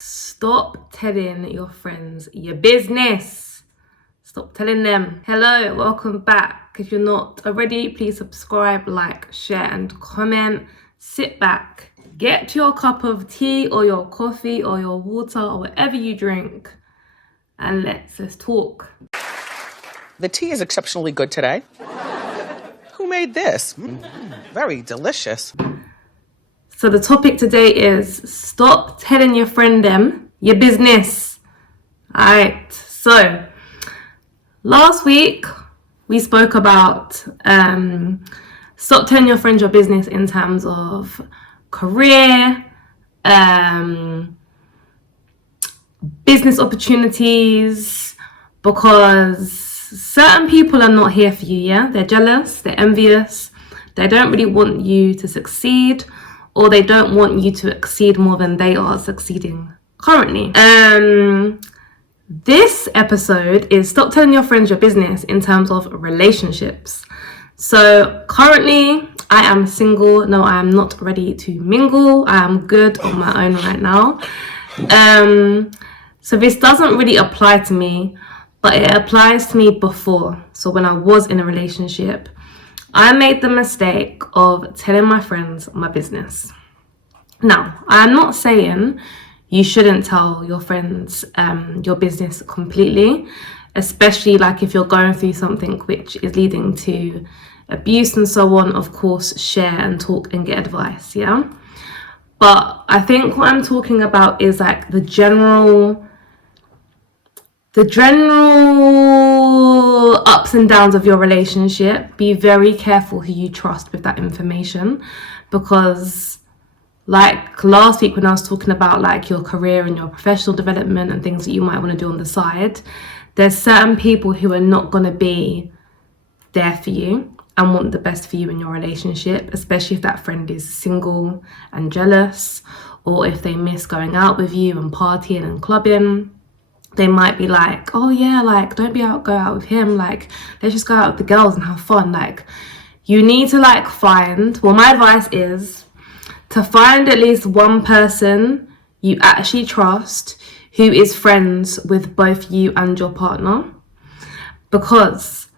Stop telling your friends your business. Stop telling them. Hello, welcome back. If you're not already, please subscribe, like, share, and comment. Sit back, get your cup of tea or your coffee or your water or whatever you drink, and let's talk. The tea is exceptionally good today. Who made this? Very delicious. So the topic today is stop telling your friend them your business. Alright, so last week we spoke about stop telling your friends your business in terms of career, business opportunities, because certain people are not here for you, yeah? They're jealous, they're envious, they don't really want you to succeed, or they don't want you to exceed more than they are succeeding currently. This episode is stop telling your friends your business in terms of relationships. So currently I am single. No, I am not ready to mingle. I am good on my own right now. So this doesn't really apply to me, but it applies to me before. So when I was in a relationship, I made the mistake of telling my friends my business. Now, I'm not saying you shouldn't tell your friends your business completely, especially like if you're going through something which is leading to abuse and so on. Of course, share and talk and get advice, yeah? But I think what I'm talking about is like the general ups and downs of your relationship. Be very careful who you trust with that information, because like last week when I was talking about like your career and your professional development and things that you might want to do on the side, there's certain people who are not going to be there for you and want the best for you in your relationship, especially if that friend is single and jealous, or if they miss going out with you and partying and clubbing. They might be like, oh yeah, like don't go out with him, like let's just go out with the girls and have fun. Like you need to like find, well, my advice is to find at least one person you actually trust who is friends with both you and your partner, because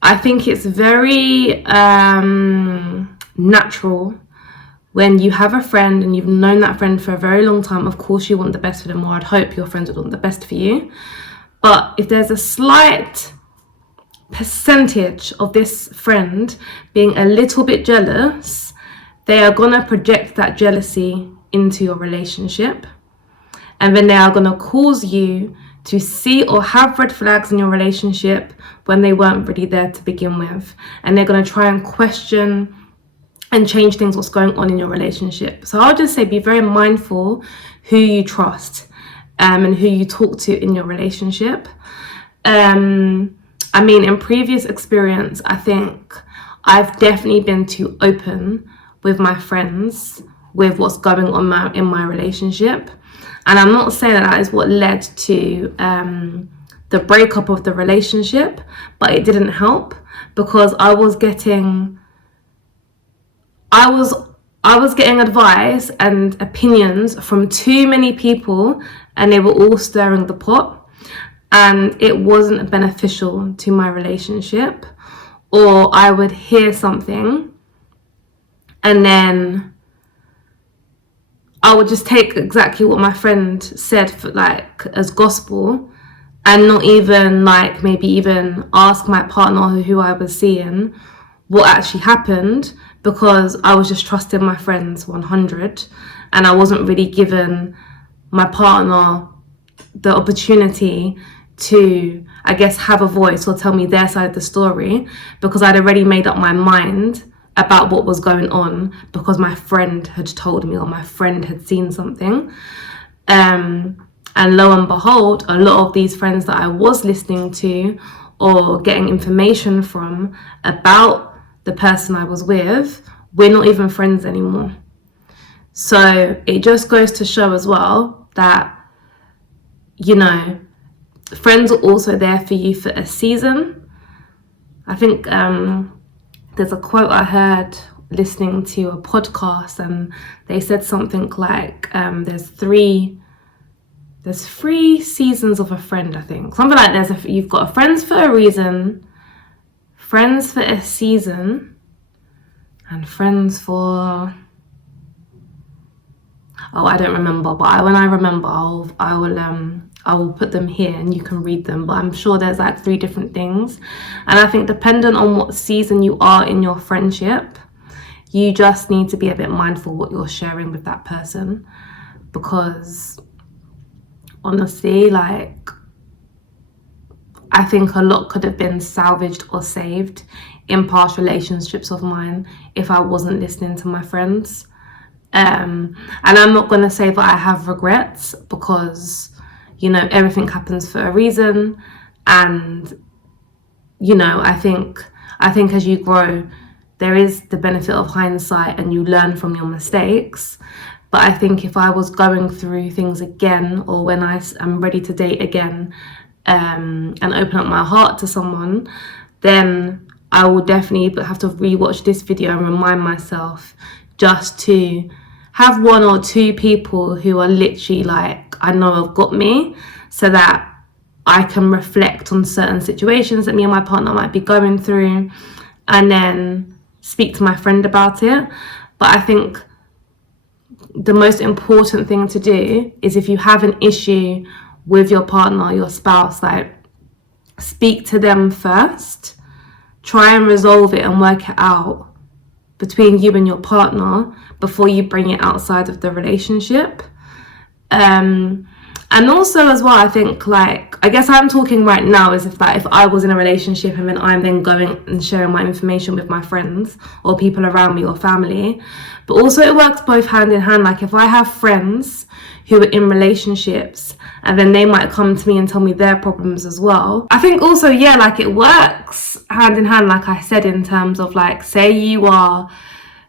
I think it's very natural when you have a friend and you've known that friend for a very long time. Of course you want the best for them, or I'd hope your friends would want the best for you. But if there's a slight percentage of this friend being a little bit jealous, they are gonna project that jealousy into your relationship. And then they are gonna cause you to see or have red flags in your relationship when they weren't really there to begin with. And they're gonna try and question and change things, what's going on in your relationship. So I'll just say be very mindful who you trust and who you talk to in your relationship. I mean, in previous experience, I think I've definitely been too open with my friends with what's going on in my relationship. And I'm not saying that is what led to the breakup of the relationship, but it didn't help, because I was getting advice and opinions from too many people, and they were all stirring the pot, and it wasn't beneficial to my relationship. Or I would hear something and then I would just take exactly what my friend said for, like, as gospel, and not even like maybe even ask my partner who I was seeing what actually happened, because I was just trusting my friends 100, and I wasn't really giving my partner the opportunity to, I guess, have a voice or tell me their side of the story, because I'd already made up my mind about what was going on because my friend had told me or my friend had seen something. And lo and behold, a lot of these friends that I was listening to or getting information from about the person I was with, we're not even friends anymore. So it just goes to show as well that, you know, friends are also there for you for a season. I think there's a quote I heard listening to a podcast, and they said something like there's three there's 3 seasons of a friend, I think. Something like you've got a friends for a reason, friends for a season, and friends for... Oh, I don't remember, but when I remember, I will put them here and you can read them. But I'm sure there's like 3 different things. And I think depending on what season you are in your friendship, you just need to be a bit mindful what you're sharing with that person. Because honestly, like, I think a lot could have been salvaged or saved in past relationships of mine if I wasn't listening to my friends. And I'm not going to say that I have regrets, because, you know, everything happens for a reason. And, you know, I think as you grow, there is the benefit of hindsight and you learn from your mistakes. But I think if I was going through things again, or when I am ready to date again, and open up my heart to someone, then I will definitely have to rewatch this video and remind myself just to have 1 or 2 people who are literally like, I know have got me, so that I can reflect on certain situations that me and my partner might be going through, and then speak to my friend about it. But I think the most important thing to do is, if you have an issue with your partner, your spouse, like, speak to them first, try and resolve it and work it out between you and your partner before you bring it outside of the relationship. And also as well, I think, like, I guess I'm talking right now as if I was in a relationship and then I'm then going and sharing my information with my friends or people around me or family. But also it works both hand in hand. Like, if I have friends who are in relationships and then they might come to me and tell me their problems as well, I think also, yeah, like, it works hand in hand, like I said, in terms of, like, say you are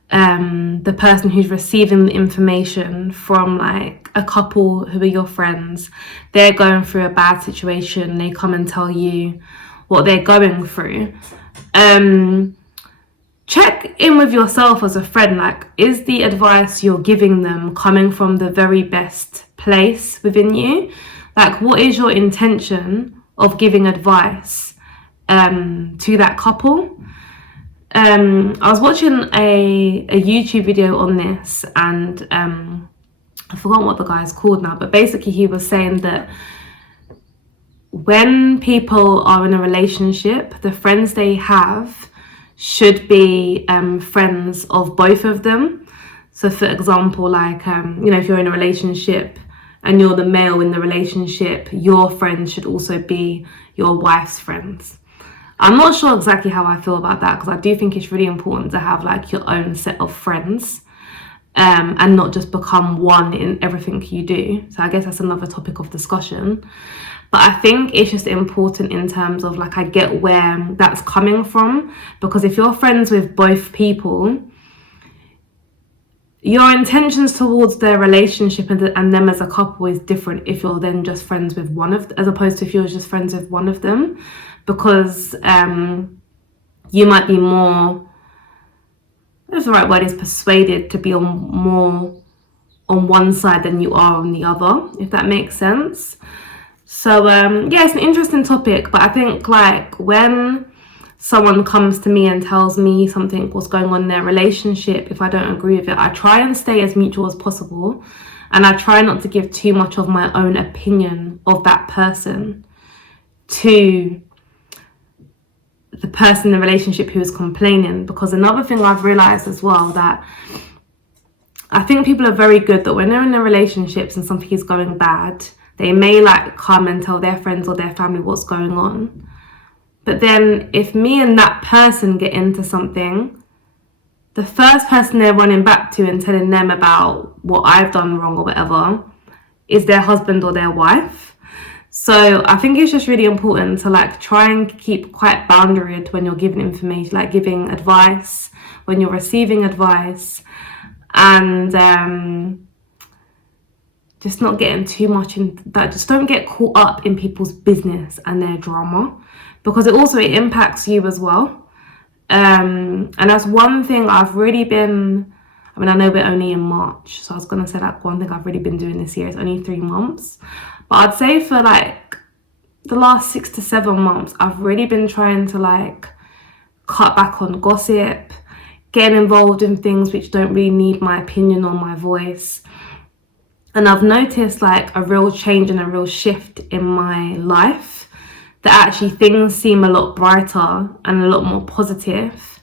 the person who's receiving the information from, like, a couple who are your friends. They're going through a bad situation, they come and tell you what they're going through. Check in with yourself as a friend, like, is the advice you're giving them coming from the very best place within you? Like, what is your intention of giving advice to that couple? I was watching a YouTube video on this, and I forgot what the guy's called now, but basically he was saying that when people are in a relationship, the friends they have should be friends of both of them. So for example, like, you know, if you're in a relationship and you're the male in the relationship, your friends should also be your wife's friends. I'm not sure exactly how I feel about that, because I do think it's really important to have, like, your own set of friends, and not just become one in everything you do. So I guess that's another topic of discussion. But I think it's just important in terms of, like, I get where that's coming from, because if you're friends with both people, your intentions towards their relationship and them as a couple is different if you're then just friends with one of, as opposed to if you're just friends with one of them, because you might be more, if the right word is, persuaded to be more on one side than you are on the other, if that makes sense. So yeah, it's an interesting topic, but I think, like, when someone comes to me and tells me something, what's going on in their relationship, if I don't agree with it, I try and stay as mutual as possible, and I try not to give too much of my own opinion of that person to the person in the relationship who is complaining. Because another thing I've realized as well, that I think people are very good that when they're in their relationships and something is going bad, they may, like, come and tell their friends or their family what's going on. But then if me and that person get into something, the first person they're running back to and telling them about what I've done wrong or whatever is their husband or their wife. So I think it's just really important to, like, try and keep quite boundaried when you're giving information, like giving advice, when you're receiving advice, and just not getting too much in that. Just don't get caught up in people's business and their drama, because it impacts you as well. And that's one thing I've really been, I mean, I know we're only in March, so I was going to say, like, one thing I've really been doing this year, is only 3 months, But I'd say for like the last 6 to 7 months, I've really been trying to like cut back on gossip, getting involved in things which don't really need my opinion or my voice. And I've noticed like a real change and a real shift in my life, that actually things seem a lot brighter and a lot more positive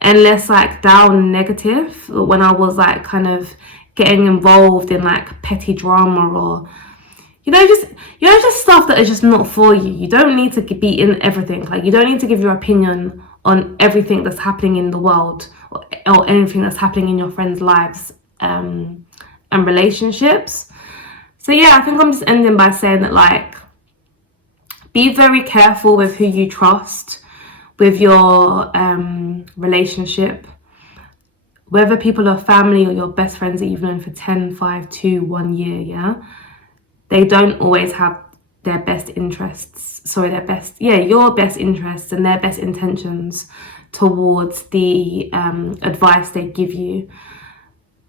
and less like down and negative. When I was like kind of getting involved in like petty drama or just stuff that is just not for you. You don't need to be in everything. Like, you don't need to give your opinion on everything that's happening in the world or anything that's happening in your friends' lives and relationships. So yeah, I think I'm just ending by saying that, like, be very careful with who you trust with your relationship. Whether people are family or your best friends that you've known for 10, 5, 2, 1 year, yeah? They don't always have their best interests, your best interests and their best intentions towards the advice they give you.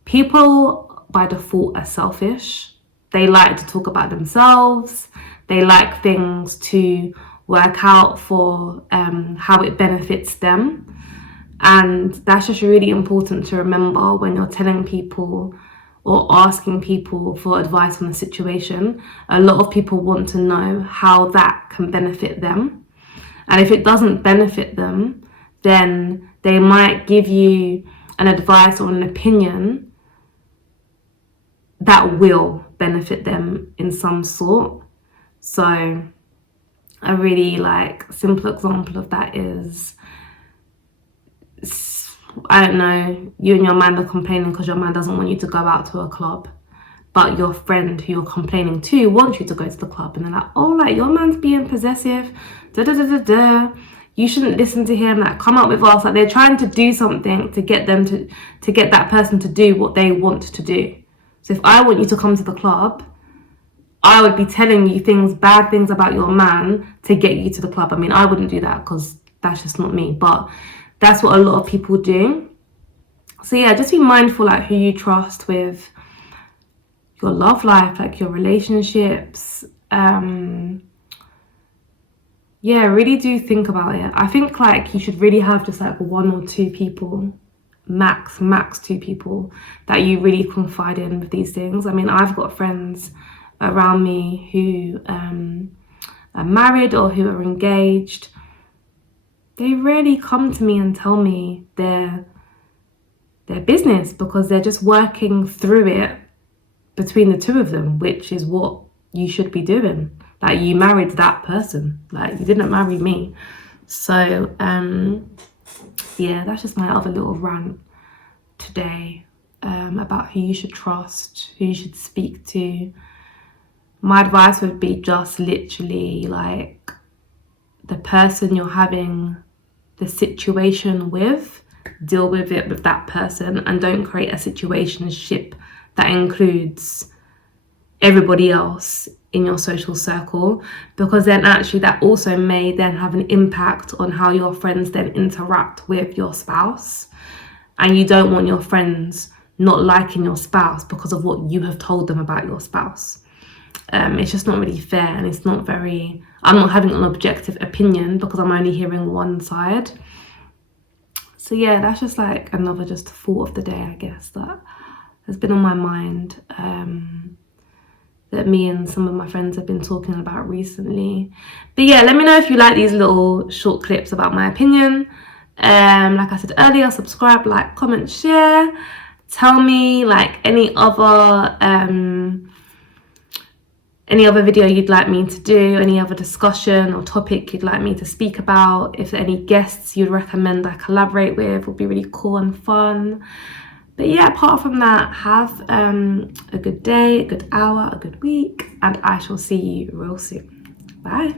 People by default are selfish. They like to talk about themselves. They like things to work out for how it benefits them. And that's just really important to remember when you're telling people or asking people for advice on a situation. A lot of people want to know how that can benefit them. And if it doesn't benefit them, then they might give you an advice or an opinion that will benefit them in some sort. So a really like simple example of that is, I don't know, you and your man are complaining because your man doesn't want you to go out to a club, but your friend who you're complaining to wants you to go to the club, and they're like, oh, like, your man's being possessive, you shouldn't listen to him, like, come up with us. Like, they're trying to do something to get them to get that person to do what they want to do. So if I want you to come to the club, I would be telling you bad things about your man to get you to the club. I mean, I wouldn't do that because that's just not me, but that's what a lot of people do. So yeah, just be mindful like who you trust with your love life, like your relationships. Yeah, really do think about it. I think like you should really have just like 1 or 2 people, max 2 people that you really confide in with these things. I mean, I've got friends around me who are married or who are engaged. They rarely come to me and tell me their business because they're just working through it between the two of them, which is what you should be doing. Like, you married that person, like, you didn't marry me. So yeah, that's just my other little rant today about who you should trust, who you should speak to. My advice would be just literally like the person you're having the situation with, deal with it with that person, and don't create a situationship that includes everybody else in your social circle, because then actually that also may then have an impact on how your friends then interact with your spouse, and you don't want your friends not liking your spouse because of what you have told them about your spouse. It's just not really fair, and it's not very, I'm not having an objective opinion because I'm only hearing one side. So yeah, that's just like another just thought of the day, I guess, that has been on my mind, that me and some of my friends have been talking about recently. But yeah, let me know if you like these little short clips about my opinion. Like I said earlier, subscribe, like, comment, share. Tell me like any other video you'd like me to do, any other discussion or topic you'd like me to speak about. If there are any guests you'd recommend I collaborate with, would be really cool and fun. But yeah, apart from that, have a good day, a good hour, a good week, and I shall see you real soon. Bye.